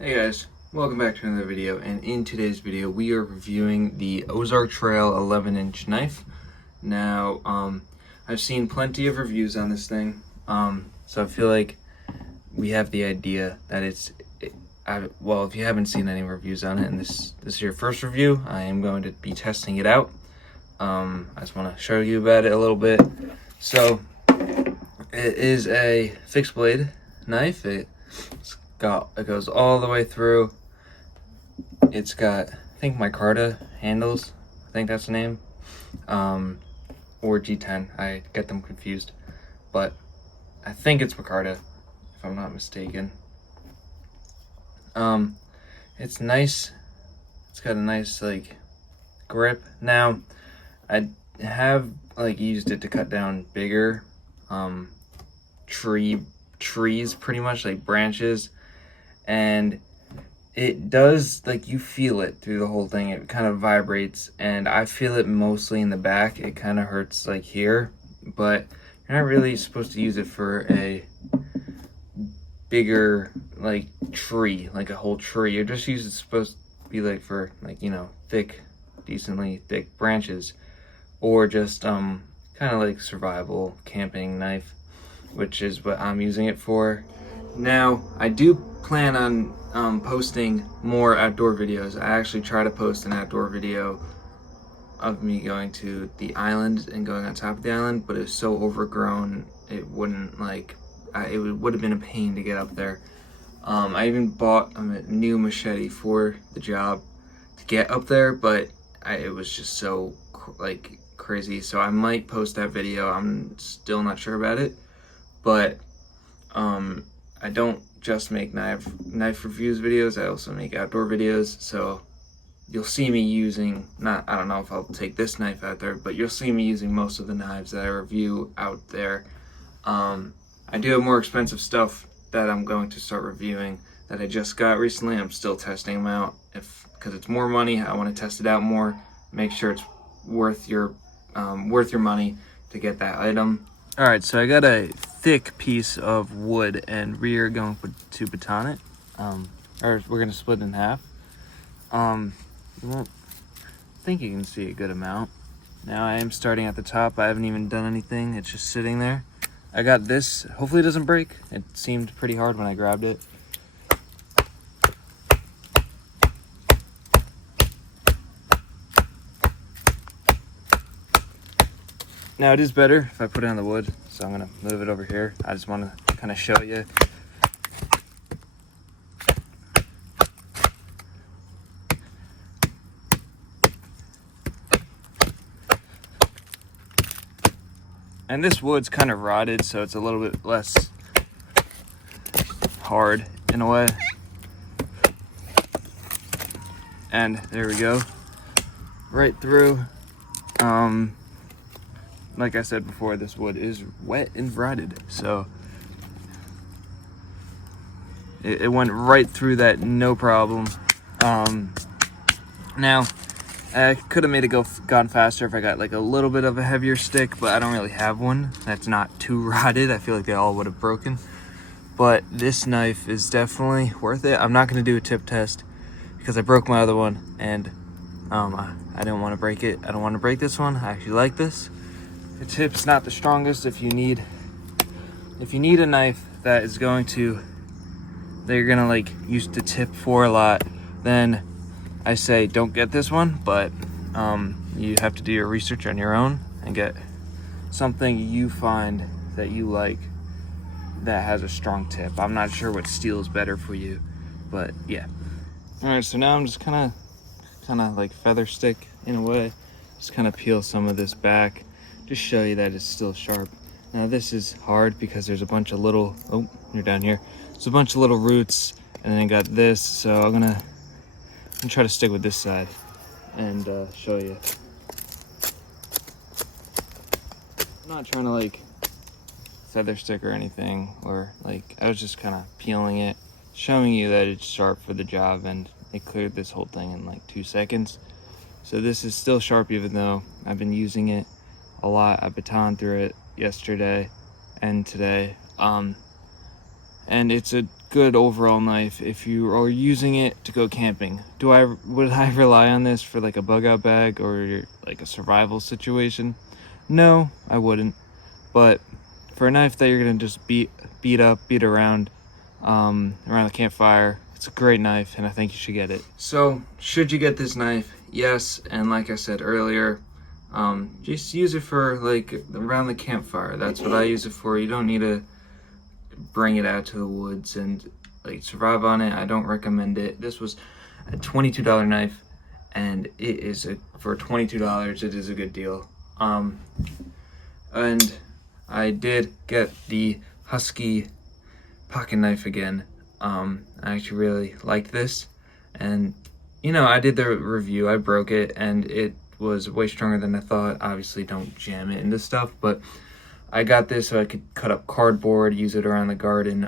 Hey guys, welcome back to another video, and in today's video we are reviewing the Ozark Trail 11-inch knife. Now, I've seen plenty of reviews on this thing, so I feel like we have the idea that well, if you haven't seen any reviews on it and this is your first review, I am going to be testing it out. I just want to show you about it a little bit. So, it is a fixed blade knife. It goes all the way through. It's got, I think, micarta handles. I think that's the name. Or G10. I get them confused. But I think it's micarta, if I'm not mistaken. It's nice. It's got a nice, grip. Now, I have, used it to cut down bigger, trees, pretty much, like branches. And it does, you feel it through the whole thing. It kind of vibrates, and I feel it mostly in the back. It kind of hurts here, but you're not really supposed to use it for a bigger tree, like a whole tree. You're just supposed to be for thick, decently thick branches, or just kind of survival camping knife, which is what I'm using it for. Now, I do plan on posting more outdoor videos. I actually try to post an outdoor video of me going to the island and going on top of the island, but it was so overgrown it wouldn't it would have been a pain to get up there. I even bought a new machete for the job to get up there, but it was just so crazy. So I might post that video. I'm still not sure about it, but I don't just make knife reviews videos. I also make outdoor videos, so you'll see me using, I don't know if I'll take this knife out there, but you'll see me using most of the knives that I review out there. I do have more expensive stuff that I'm going to start reviewing that I just got recently. I'm still testing them out because it's more money. I want to test it out more, make sure it's worth your money to get that item. All right, so I got a thick piece of wood, and we are going to baton it, or we're going to split it in half. You won't think you can see a good amount. Now I am starting at the top. I haven't even done anything. It's just sitting there. I got this. Hopefully it doesn't break. It seemed pretty hard when I grabbed it. Now it is better if I put it on the wood, so I'm gonna move it over here. I just want to kind of show you. And this wood's kind of rotted, so it's a little bit less hard in a way. And there we go, right through. Like I said before, this wood is wet and rotted, so it went right through that, no problem. Now, I could have made it gone faster if I got a little bit of a heavier stick, but I don't really have one that's not too rotted. I feel like they all would have broken. But this knife is definitely worth it. I'm not going to do a tip test because I broke my other one, and I didn't want to break it. I don't want to break this one. I actually like this. The tip's not the strongest. If you need a knife that you're gonna use the tip for a lot, then I say don't get this one. But you have to do your research on your own and get something you find that you like that has a strong tip. I'm not sure what steel is better for you, but yeah. All right, so now I'm just kind of feather stick in a way. Just kind of peel some of this back. Just show you that it's still sharp. Now this is hard because there's a bunch of little, oh, you're down here. There's a bunch of little roots, and then I got this, so I'm gonna try to stick with this side and show you. I'm not trying to feather stick or anything, or I was just kind of peeling it, showing you that it's sharp for the job, and it cleared this whole thing in 2 seconds. So this is still sharp even though I've been using it a lot. I batoned through it yesterday and today, and it's a good overall knife if you are using it to go camping. Would I rely on this for like a bug out bag or like a survival situation? No, I wouldn't. But for a knife that you're gonna just beat around the campfire, it's a great knife, and I think you should get it. So, should you get this knife? Yes, and like I said earlier, just use it for like around the campfire. That's what I use it for. You don't need to bring it out to the woods and like survive on it. I don't recommend it. This was a $22 knife, and for $22 it is a good deal. And I did get the Husky pocket knife again. I actually really liked this, and I did the review. I broke it, and it was way stronger than I thought. Obviously, don't jam it into stuff, but I got this so I could cut up cardboard, use it around the garden.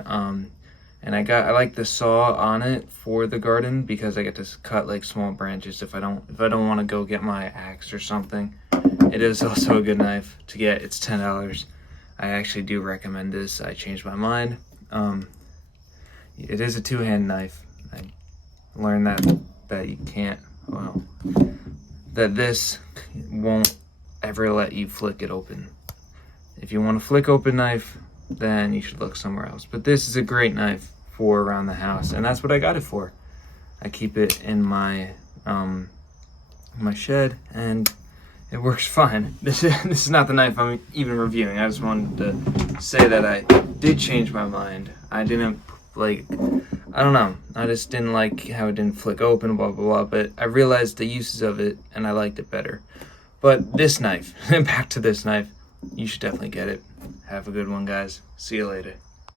And I like the saw on it for the garden because I get to cut like small branches if I don't want to go get my axe or something. It is also a good knife to get. It's $10. I actually do recommend this. I changed my mind. It is a two-hand knife. I learned that you can't, that this won't ever let you flick it open. If you want a flick open knife, then you should look somewhere else. But this is a great knife for around the house, and that's what I got it for. I keep it in my my shed, and it works fine. This is not the knife I'm even reviewing. I just wanted to say that I did change my mind. I didn't I don't know. I just didn't like how it didn't flick open, blah, blah, blah. But I realized the uses of it, and I liked it better. But this knife, back to this knife, you should definitely get it. Have a good one, guys. See you later.